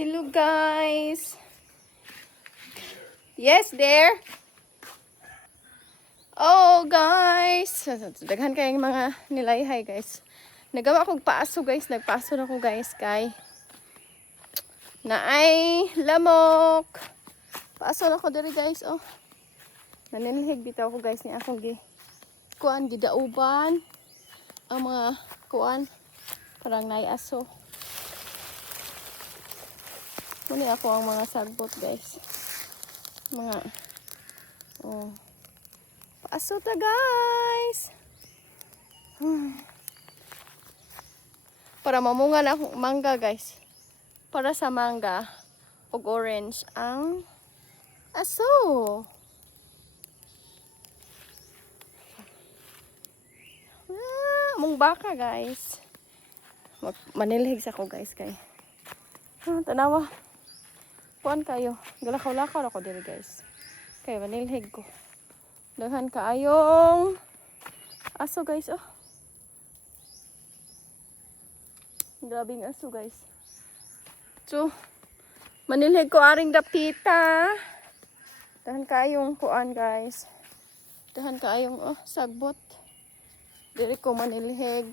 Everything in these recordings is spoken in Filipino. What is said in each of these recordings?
Hello guys. Yes, there. Oh guys, daghan kayong mga nilayhay guys. Nagawa kong paaso guys, nagpaso na ko guys kay naay lamok. Paaso na ko diri guys, oh. Naninhig bitaw ko guys ni akong kuan gidauban ang mga kuan parang naay aso. Muni ako ang mga sagbot guys. Mga paaso ta guys. Para mamunga na akong mangga guys. Para sa mangga ug orange ang aso. Mong baka guys. Manilhig sa ko guys kay. Tanawa. Kuan kayo. Galakaw-lakaw ako diri guys. Kay manilhig ko. Daghan kaayong aso guys, oh. Grabing aso guys. So, manilhig ko aring dapita. Daghan kaayong kuan guys. Daghan kaayong sagbot. Diri ko manilhig.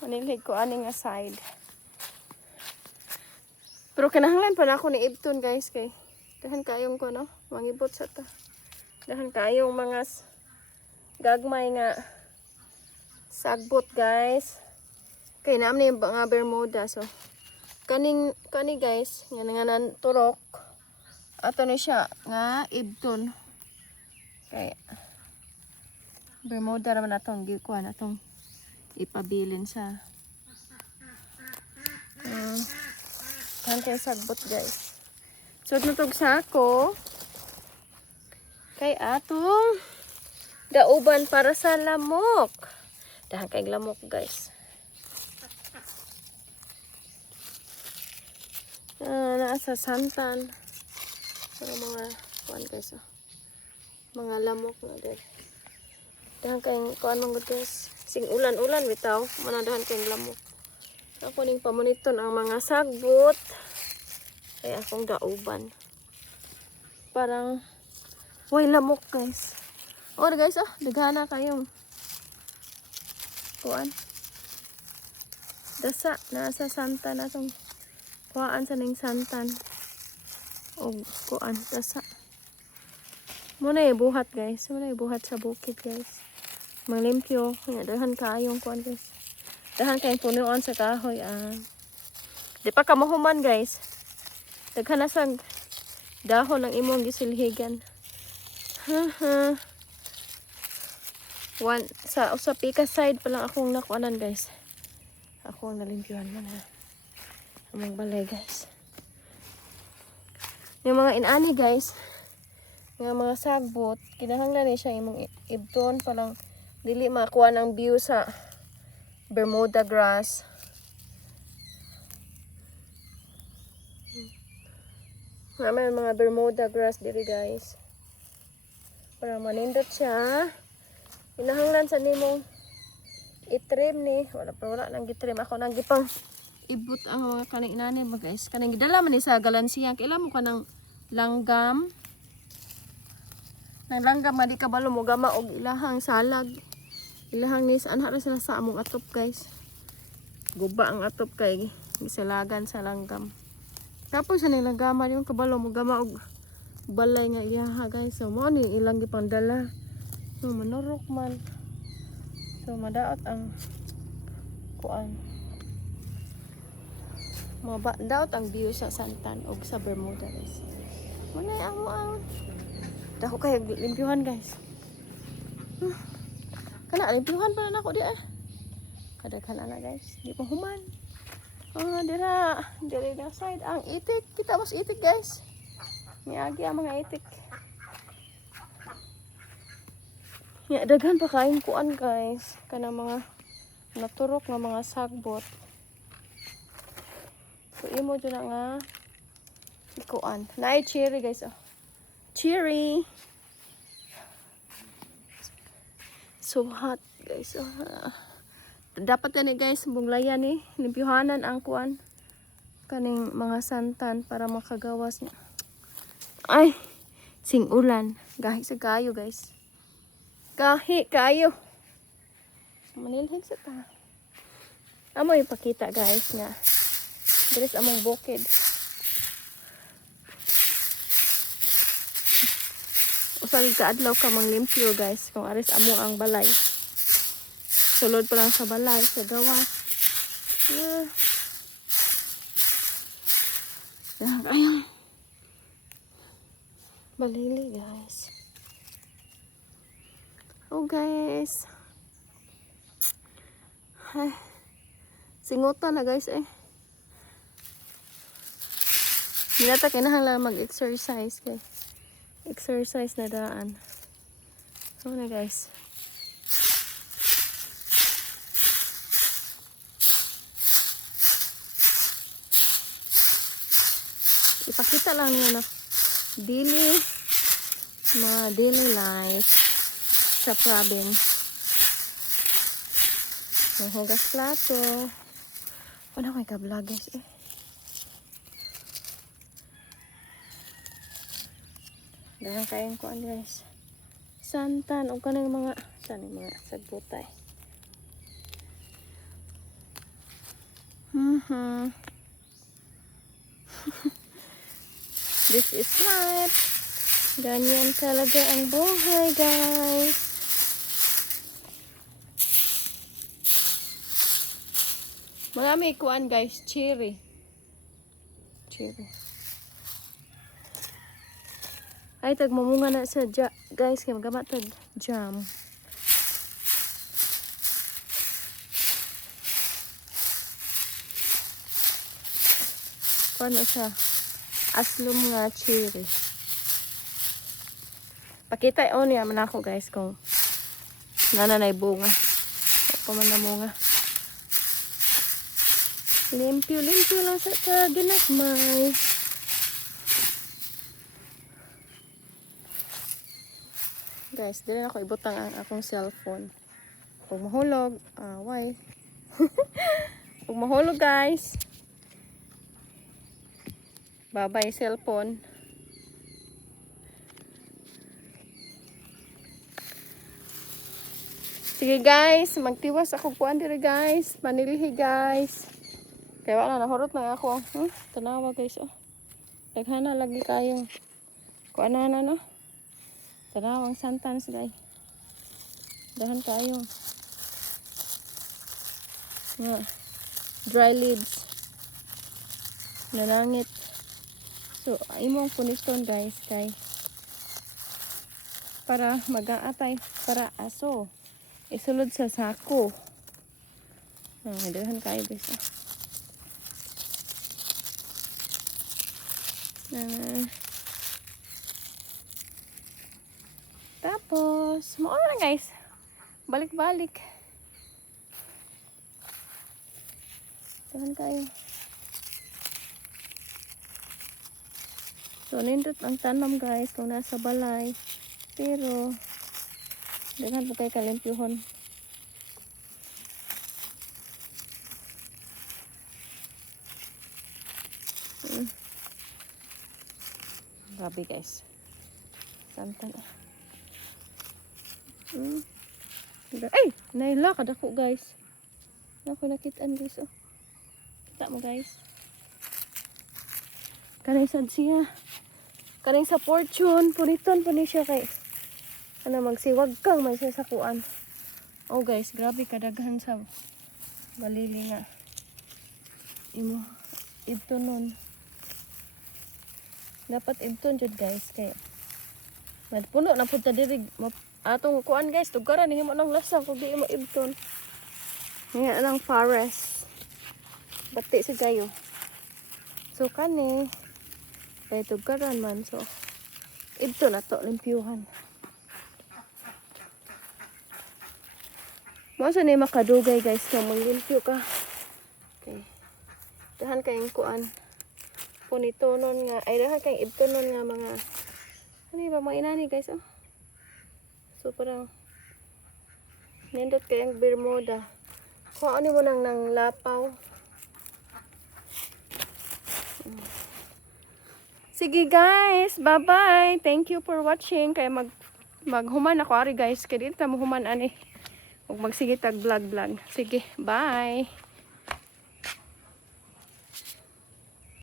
Manilhig ko aning side. Pero kinahanglan pa na ako ni Ibton guys kay dahan kayong ko no, mangibot sa ta. Dahan kayong mga gagmay nga sagbot guys. Kay naam ni mga bermuda so kani guys nga nan turok. Ato ni siya nga Ibton. Kay bermuda ra man atong gikuan atong ipabilin sa Kanteng sagbot guys. So nutog sa ako kay atong dauban para sa lamok. Dahan kay lamok guys. Naa sa santan. Para mga kuan guys. Mga lamok na din. Dahan kay kuan mong guys. Sing ulan-ulan bitaw, manadahan kay lamok. Ako ning pamoniton ang mga sagbot. Kaya akong dauban. Parang way lamok guys. Oh guys, daghana kayong kuan. Dasa nasa santan atong kuan sa ning santan. O kuan dasa. Muna buhat guys. Muna buhat sa bukid guys. Manglimpyo. Daghan kayong kuan guys. Dahan kayong punuan sa kahoy. Di pa ka mahuman guys. Daghan na sa dahon ng imong gisilhigan. Sa pika side pa lang akong nakuanan guys. Ako ang nalimpyuhan man ha. Among balay guys. Yung mga inani guys. Yung mga sagbot. Kinahanglan ni siya imong ibton palang dili makuha ng view sa Bermuda grass. May mga Bermuda grass diri guys. Para manindot siya. Kinahanglan sa nimong itrim ni. Wala nang gitrim. Ako nang gipang ibut ang mga kaning inani ba guys. Kaning gidala man ni sa galansiyan. Kailan mo ka ng langgam. Nang langgam nga di kabalo mo gama og ilahang salag. Ilahang ni saan hara sila sa among atop guys. Guba ang atop kay gisalagan sa langgam. Tapos sa nilanggama yung kabalo mo gama og balay nga iyaha guys. So mo ni ilang gipang dala. So manurok man. So madaot ang kuan. Madaot ang view sa Santan og sa Bermuda guys. Manay ang dako kay limpyuhan guys. Kana limpyuhan pa na ako di Kadaghan na guys. Di pa human. Dira na side ang itik. Kita mas itik guys. Miagi ang mga itik. Ya daghan pa kaing kuan guys. Kana mga naturok nga mga sagbot. So imo jud na nga kuan. Naay cherry guys Cherry. So hot guys. Dapat na guys bunglayan limpyuhanan ang kuan kaning mga santan para makagawas niya. Ay, sing ulan. Gahi sa kayo guys. Gahi kayo. Manilhig sa ta. Amo ipakita guys nga. Dress among bukid. Usag kaadlaw ka mang limpyo guys kung aris amo ang balay. Sulod pa lang sa balay sa gawas. Ayun. Balili guys. Oh guys. Ay. Singutan na guys eh. Hindi na ta kinahanglan mag-exercise guys. Exercise na daan. So na guys. Ipakita lang niya na daily life sa province. Hugas plato. Ano kayo ka-vlog guys eh. Dahil kayong kuan guys. Santan o kanang mga mga sagbutay. This is life. Ganyan talaga ang buhay guys. Marami kuan guys, cherry. Ay tagmamunga na sa guys, kay magamat tag jam. Kuan na siya. Aslom nga cherry. Pakita niya man ako guys kung nananay bunga. O pamanamunga. Limpyo lang sa ginagmay. Guys, dili na ako ibutang ang akong cellphone. Pag mahulog, why? Pag mahulog guys. Bye-bye cellphone. Sige guys, magtiwas ako kuan diri guys. Manilihi guys. Kaya wala nahurot na ako. Tanawa guys oh. Daghana lagi kayong kuanana no. Tanawang santans guys. Dahan kayo. Dry leaves. Nanangit. So, imong puniston guys kay para mag-aatay para aso. Isulod sa sako. Dahan kayo guys. Tapos, mauna na guys. Balik-balik. Dahan kayo. So, nindot ang tanam guys kung nasa balay. Pero, dahan po kayo kalimpyuhon. Grabe guys. Santan. Ay! Nailakad ako guys. Ako nakitaan guys. Oh. Kita mo guys. Kanay sad siya. Kanay sa fortune. Puniton po ni siya kay. Ano magsiwag kang may sasakuan. Oh guys. Grabe kadaghan sa balili nga. Imo. Ito nun. Dapat ibton jud guys kay puno na pud ta diri atong kuan guys tugaran ni himo nang lasa kung di mo ibton. Nga lang forest. Bati sa gayo. So kani kay tugaran man so ibton ato limpyuhan. Mo sa ni makadugay guys kay maglimpyo ka. Okay. Dahan kayong kuan. Punitonon nga ay dahan kayong ibtonon nga mga ano ba mga inani guys oh. So parang nindot kayong bermuda. Kung ano mo nang lapaw. Sige guys, bye-bye. Thank you for watching. Kaya maghuman ako ari guys. Kaya dito mo human ani. Ug magsige tag vlog. Sige, bye.